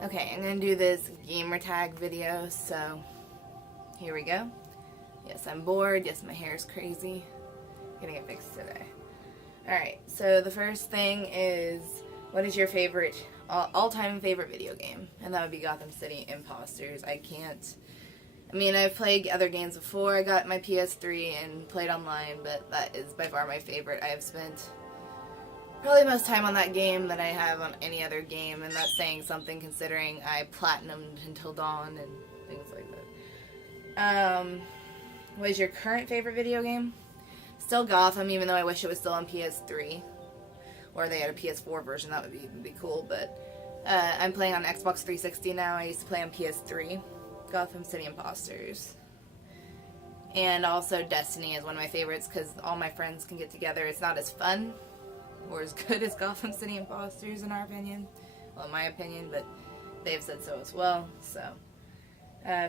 Okay, I'm gonna do this gamer tag video, so here we go. Yes, I'm bored. Yes, my hair is crazy. Getting it fixed today. Alright, so the first thing is, what is your favorite, all-time favorite video game? And that would be Gotham City Imposters. I've played other games before. I got my PS3 and played online, but that is by far my favorite. I have spent probably the most time on that game than I have on any other game, and that's saying something considering I platinumed Until Dawn and things like that. What is your current favorite video game? Still Gotham, even though I wish it was still on PS3. Or they had a PS4 version, that would be cool, but I'm playing on Xbox 360 now. I used to play on PS3. Gotham City Imposters. And also Destiny is one of my favorites because all my friends can get together. It's not as fun or as good as Gotham City Imposters in our opinion. Well, in my opinion, but they've said so as well. So,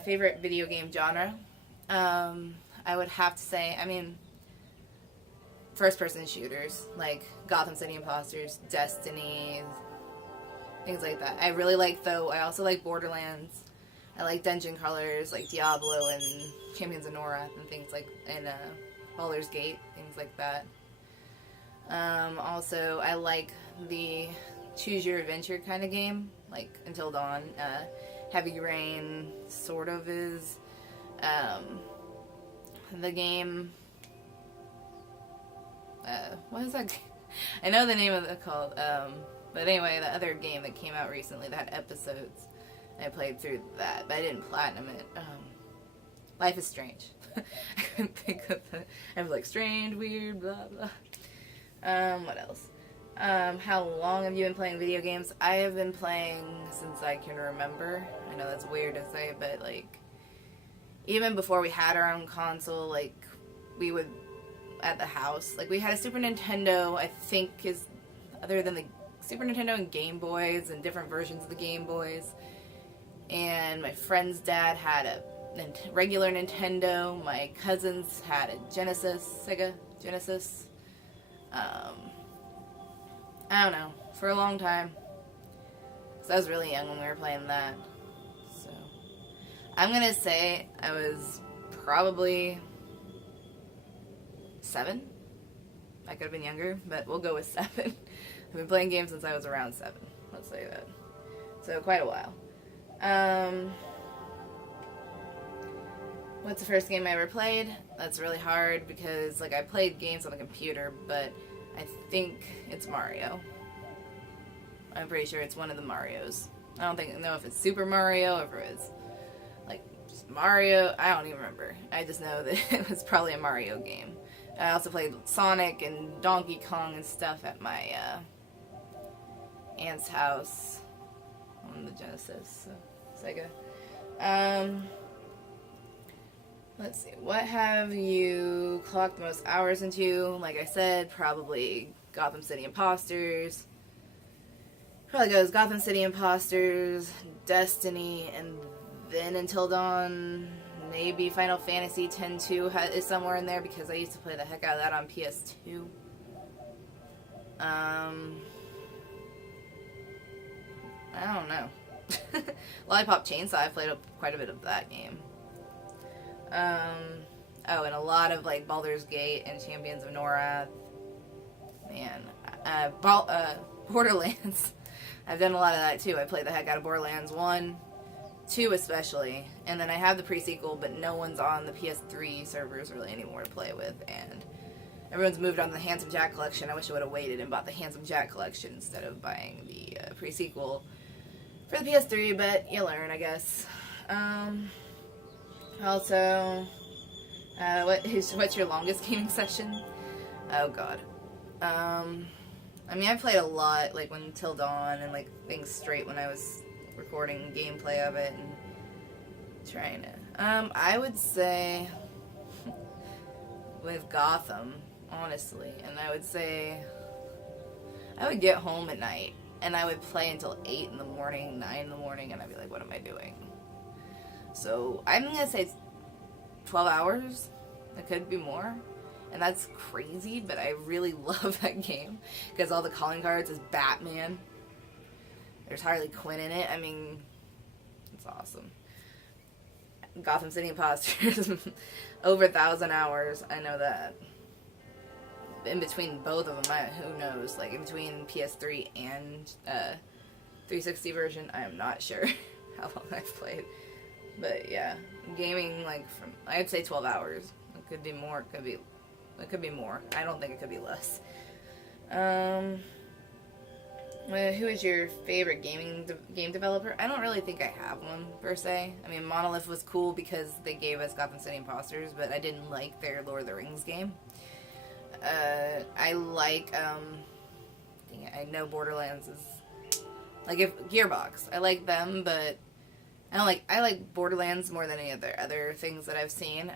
favorite video game genre? I would have to say, first-person shooters, like Gotham City Imposters, Destiny, things like that. I really like, though, I also like Borderlands. I like dungeon crawlers, like Diablo and Champions of Norath and things like, and Baldur's Gate, things like that. Also, I like the choose your adventure kind of game, like Until Dawn. Heavy Rain sort of is. The game, what is that? I know the name of it called, but anyway, the other game that came out recently that had episodes, I played through that, but I didn't platinum it. Life is Strange. I couldn't think of it. I was like, strange, weird, blah, blah. What else? How long have you been playing video games? I have been playing since I can remember. I know that's weird to say, but, like, even before we had our own console, like, we would, at the house, like, we had a Super Nintendo, I think is, other than the Super Nintendo and Game Boys and different versions of the Game Boys. And my friend's dad had a regular Nintendo. My cousins had a Sega Genesis. I don't know, for a long time. So I was really young when we were playing that. So I'm gonna say I was probably 7. I could have been younger, but we'll go with 7. I've been playing games since I was around 7. Let's say that. So quite a while. What's the first game I ever played? That's really hard because, like, I played games on the computer, but I think it's Mario. I'm pretty sure it's one of the Marios. I don't know if it's Super Mario or if it's, like, just Mario. I don't even remember. I just know that it was probably a Mario game. I also played Sonic and Donkey Kong and stuff at my aunt's house on the Genesis, Sega. Let's see. What have you clocked the most hours into? Like I said, probably Gotham City Imposters. Probably goes Gotham City Imposters, Destiny, and then Until Dawn. Maybe Final Fantasy X-2 is somewhere in there because I used to play the heck out of that on PS2. I don't know. Lollipop Chainsaw, I played quite a bit of that game. And a lot of, like, Baldur's Gate and Champions of Norath. Man. Borderlands. I've done a lot of that, too. I played the heck out of Borderlands 1, 2 especially. And then I have the pre-sequel, but no one's on the PS3 servers really anymore to play with. And everyone's moved on to the Handsome Jack collection. I wish I would have waited and bought the Handsome Jack collection instead of buying the pre-sequel for the PS3, but you learn, I guess. Also, what's your longest gaming session? Oh god. I played a lot, like when Till Dawn and like things straight when I was recording gameplay of it and trying to. I would say with Gotham, honestly, and I would say I would get home at night and I would play until 8 in the morning, 9 in the morning, and I'd be like, what am I doing? So I'm gonna say it's 12 hours. It could be more. And that's crazy, but I really love that game because all the calling cards is Batman. There's Harley Quinn in it. I mean, it's awesome. Gotham City Imposters, over 1,000 hours. I know that. In between both of them, who knows? Like in between PS3 and 360 version, I am not sure how long I've played. But yeah, gaming like from I'd say 12 hours. It could be more. It could be more. I don't think it could be less. Well, who is your favorite game developer? I don't really think I have one, per se. I mean, Monolith was cool because they gave us Gotham City Imposters, but I didn't like their Lord of the Rings game. I like, I know Borderlands is, like, if Gearbox. I like them, but I like Borderlands more than any of their other things that I've seen.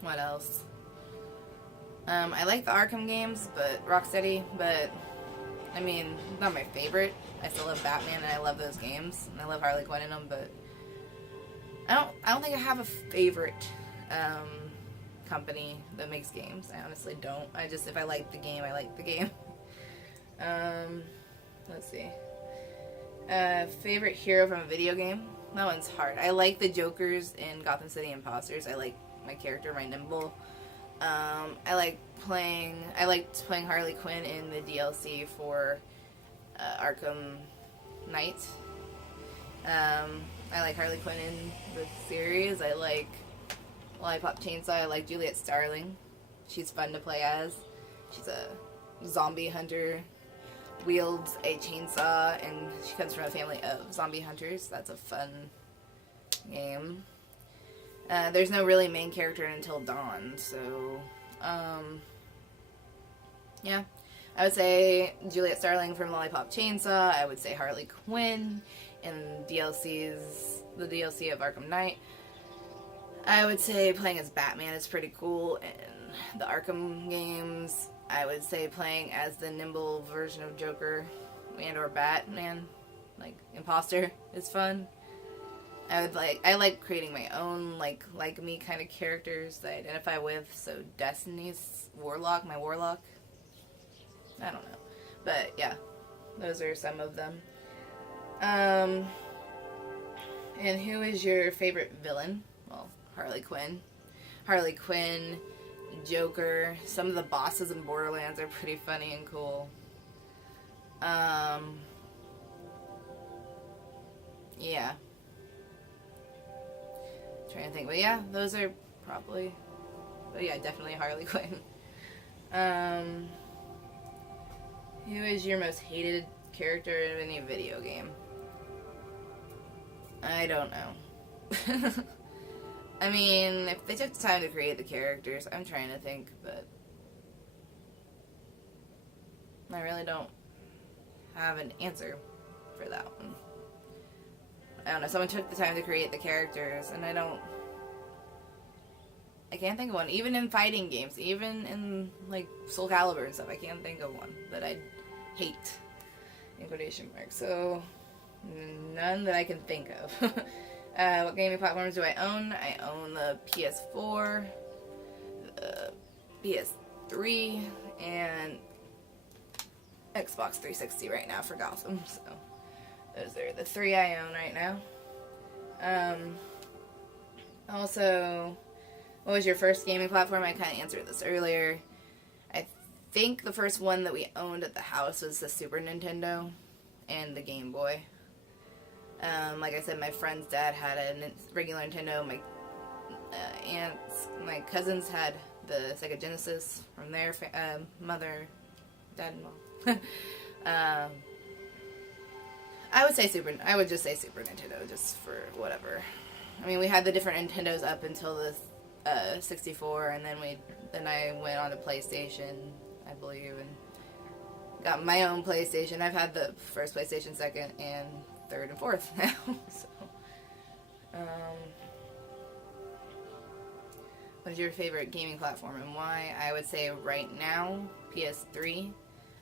What else? I like the Arkham games, but Rocksteady, but I mean, not my favorite. I still love Batman and I love those games, and I love Harley Quinn in them, but I don't think I have a favorite company that makes games. I honestly don't. If I like the game, I like the game. Let's see. Favorite hero from a video game? That one's hard. I like the Jokers in Gotham City Imposters. I like my character, my Nimble. I liked playing Harley Quinn in the DLC for Arkham Knight. I like Harley Quinn in the series. I like Lollipop Chainsaw. I like Juliet Starling. She's fun to play as. She's a zombie hunter, wields a chainsaw, and she comes from a family of zombie hunters. That's a fun game. There's no really main character until Dawn, so, yeah. I would say Juliet Starling from Lollipop Chainsaw. I would say Harley Quinn in the DLC of Arkham Knight. I would say playing as Batman is pretty cool in the Arkham games. I would say playing as the nimble version of Joker and or Batman, like Imposter, is fun. I like creating my own like me kind of characters that I identify with. So Destiny's Warlock, my Warlock. I don't know, but yeah, those are some of them. And who is your favorite villain? Well, Harley Quinn, Joker. Some of the bosses in Borderlands are pretty funny and cool. Yeah. Trying to think, but yeah, those are probably. But yeah, definitely Harley Quinn. Who is your most hated character in any video game? I don't know. I mean, if they took the time to create the characters, I'm trying to think, but I really don't have an answer for that one. I don't know, someone took the time to create the characters, and I can't think of one. Even in fighting games, even in, like, Soul Calibur and stuff, I can't think of one that I hate, in quotation marks. So, none that I can think of. What gaming platforms do I own? I own the PS4, the PS3, and Xbox 360 right now for Gotham, so those are the three I own right now. Also, what was your first gaming platform? I kind of answered this earlier. I think the first one that we owned at the house was the Super Nintendo and the Game Boy. Like I said, my friend's dad had a regular Nintendo. My aunts, my cousins had the Sega Genesis from their mother, dad, and mom. I would just say Super Nintendo, just for whatever. I mean, we had the different Nintendos up until the 64, and then I went on to PlayStation, I believe, and got my own PlayStation. I've had the first PlayStation, second, and third and fourth now. So, what is your favorite gaming platform and why? I would say right now, PS3.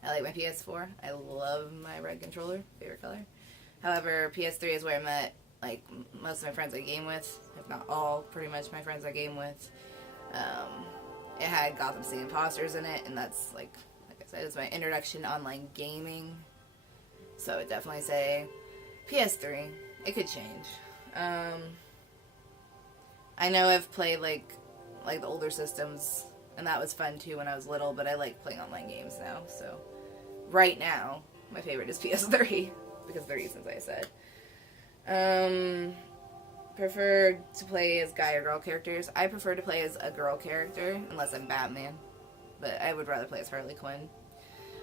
I like my PS4. I love my red controller, favorite color. However, PS3 is where I met like most of my friends I game with, if not all, pretty much my friends I game with. It had Gotham City Imposters in it, and that's like I said, it was my introduction to online gaming. So I'd definitely say PS3. It could change. I know I've played like the older systems, and that was fun too when I was little, but I like playing online games now. So right now, my favorite is PS3 because of the reasons I said. Prefer to play as guy or girl characters. I prefer to play as a girl character, unless I'm Batman. But I would rather play as Harley Quinn.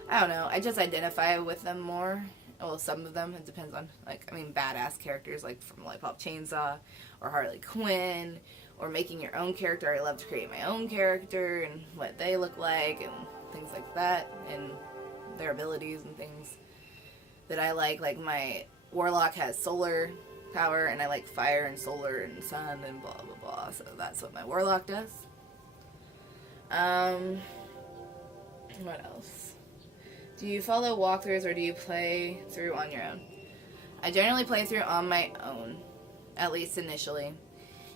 I don't know. I just identify with them more. Well, some of them. It depends on, badass characters like from Lollipop Chainsaw or Harley Quinn or making your own character. I love to create my own character and what they look like and things like that and their abilities and things that I like. Like my Warlock has solar power and I like fire and solar and sun and blah blah blah. So that's what my Warlock does. What else? Do you follow walkthroughs or do you play through on your own? I generally play through on my own, at least initially.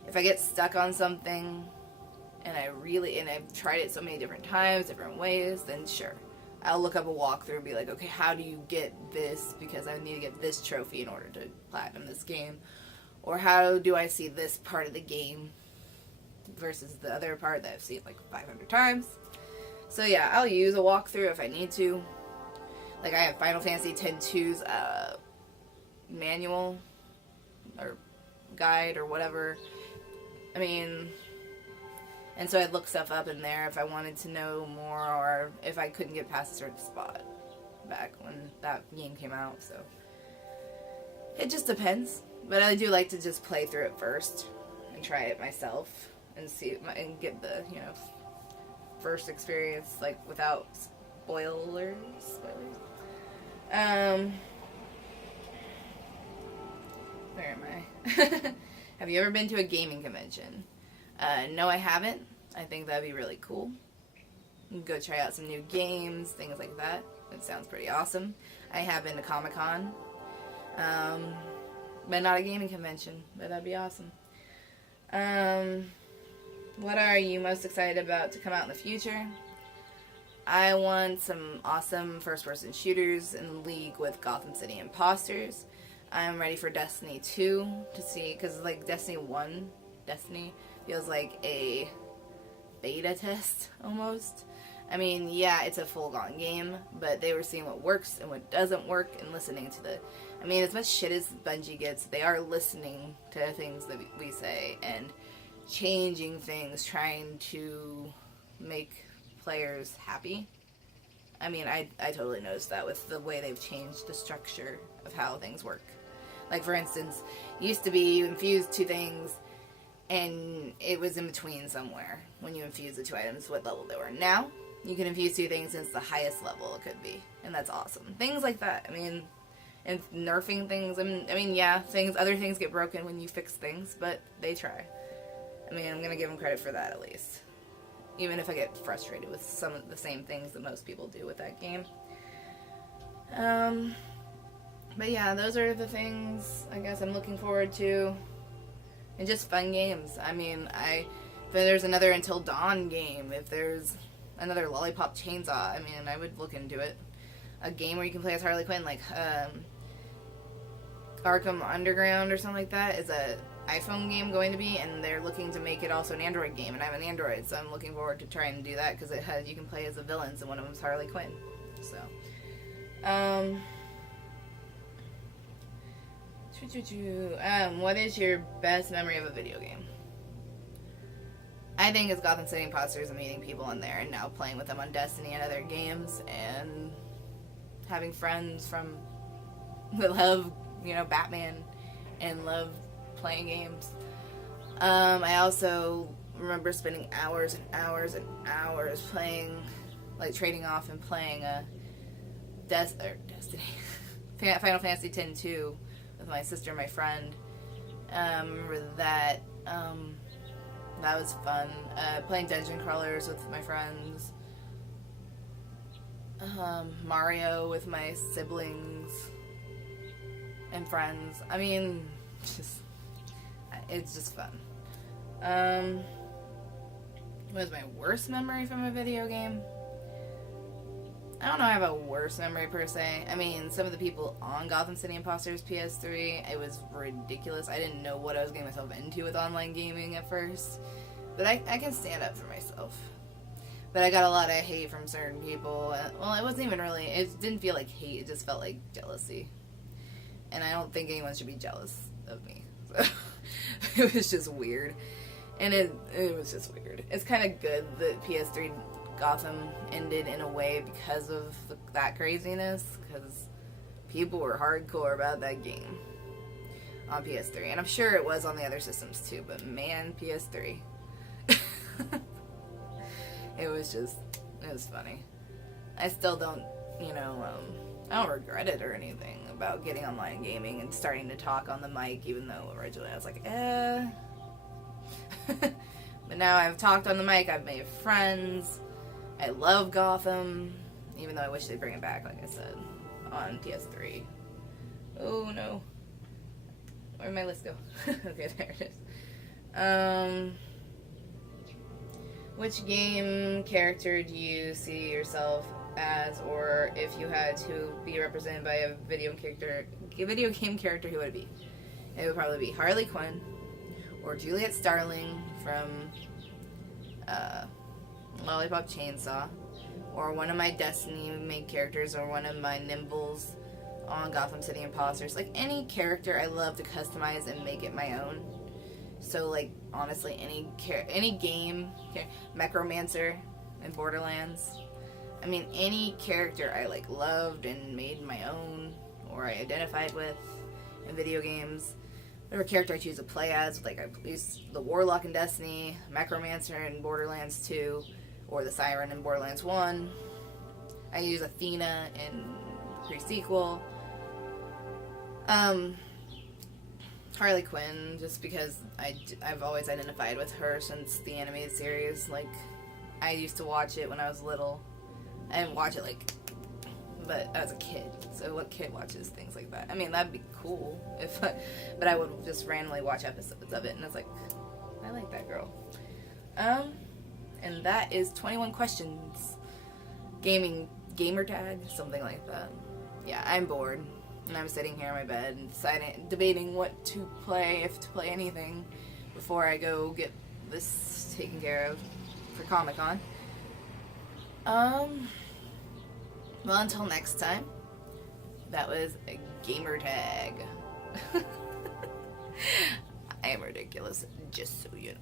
If I get stuck on something and I've tried it so many different times, different ways, then sure. I'll look up a walkthrough and be like, okay, how do you get this? Because I need to get this trophy in order to platinum this game. Or how do I see this part of the game versus the other part that I've seen like 500 times. So yeah, I'll use a walkthrough if I need to. Like I have Final Fantasy X-2's manual or guide or whatever. And so I'd look stuff up in there if I wanted to know more or if I couldn't get past a certain spot back when that game came out. So it just depends. But I do like to just play through it first and try it myself and see and get the, first experience like without spoilers. Where am I? Have you ever been to a gaming convention? No, I haven't. I think that'd be really cool. Go try out some new games, things like that. It sounds pretty awesome. I have been to Comic-Con. But not a gaming convention. But that'd be awesome. What are you most excited about to come out in the future? I want some awesome first-person shooters in the league with Gotham City Imposters. I'm ready for Destiny 2 to see, because like Destiny 1, feels like a beta test almost. Yeah, it's a full-on game, but they were seeing what works and what doesn't work and listening to as much shit as Bungie gets, they are listening to things that we say and changing things, trying to make players happy. I totally noticed that with the way they've changed the structure of how things work. Like, for instance, used to be you infused two things and it was in between somewhere when you infuse the two items, what level they were. Now, you can infuse two things and it's the highest level it could be. And that's awesome. Things like that. And nerfing things. Other things get broken when you fix things, but they try. I'm going to give them credit for that at least. Even if I get frustrated with some of the same things that most people do with that game. But yeah, those are the things I guess I'm looking forward to. And just fun games. If there's another Until Dawn game, if there's another Lollipop Chainsaw, I would look into it. A game where you can play as Harley Quinn, like Arkham Underground or something like that, is a iPhone game going to be, and they're looking to make it also an Android game, and I have an Android, so I'm looking forward to trying to do that, because you can play as the villains, and one of them is Harley Quinn. So, what is your best memory of a video game? I think it's Gotham City Imposters and meeting people in there and now playing with them on Destiny and other games and having friends that love, Batman and love playing games. I also remember spending hours and hours and hours playing, like trading off and playing Destiny, Final Fantasy X-2 with my sister and my friend. Remember that. That was fun. Playing dungeon crawlers with my friends. Mario with my siblings and friends. It's just fun. What is my worst memory from a video game? I don't know, I have a worse memory per se. I mean, some of the people on Gotham City Imposters PS3, it was ridiculous. I didn't know what I was getting myself into with online gaming at first. But I can stand up for myself. But I got a lot of hate from certain people. Well, it wasn't even really, it didn't feel like hate, it just felt like jealousy. And I don't think anyone should be jealous of me. So it was just weird. And it was just weird. It's kind of good that PS3 Gotham ended in a way because of that craziness, because people were hardcore about that game on PS3, and I'm sure it was on the other systems too, but man, PS3 it was funny. I still don't, I don't regret it or anything about getting online gaming and starting to talk on the mic, even though originally I was like, but now I've talked on the mic, I've made friends. I love Gotham, even though I wish they'd bring it back, like I said, on PS3. Oh no. Where'd my list go? Okay, there it is. Which game character do you see yourself as, or if you had to be represented by a video game character, who would it be? It would probably be Harley Quinn, or Juliet Starling from, Lollipop Chainsaw, or one of my Destiny main characters, or one of my Nimbles on Gotham City Imposters. Like, any character I love to customize and make it my own. So, like, honestly, any game, Necromancer in Borderlands. I mean, any character I, like, loved and made my own, or I identified with in video games. Whatever character I choose to play as, like, I use the Warlock in Destiny, Necromancer in Borderlands 2, or the Siren in Borderlands 1. I use Athena in pre-sequel. Harley Quinn, just because I've always identified with her since the animated series. Like, I used to watch it when I was little. I didn't watch it, but I was a kid. So what kid watches things like that? I mean, that'd be cool, but I would just randomly watch episodes of it, and I was like, I like that girl. And that is 21 questions. Gamer tag, something like that. Yeah, I'm bored. And I'm sitting here in my bed and debating what to play, if to play anything, before I go get this taken care of for Comic-Con. Well, until next time, that was a gamer tag. I am ridiculous, just so you know.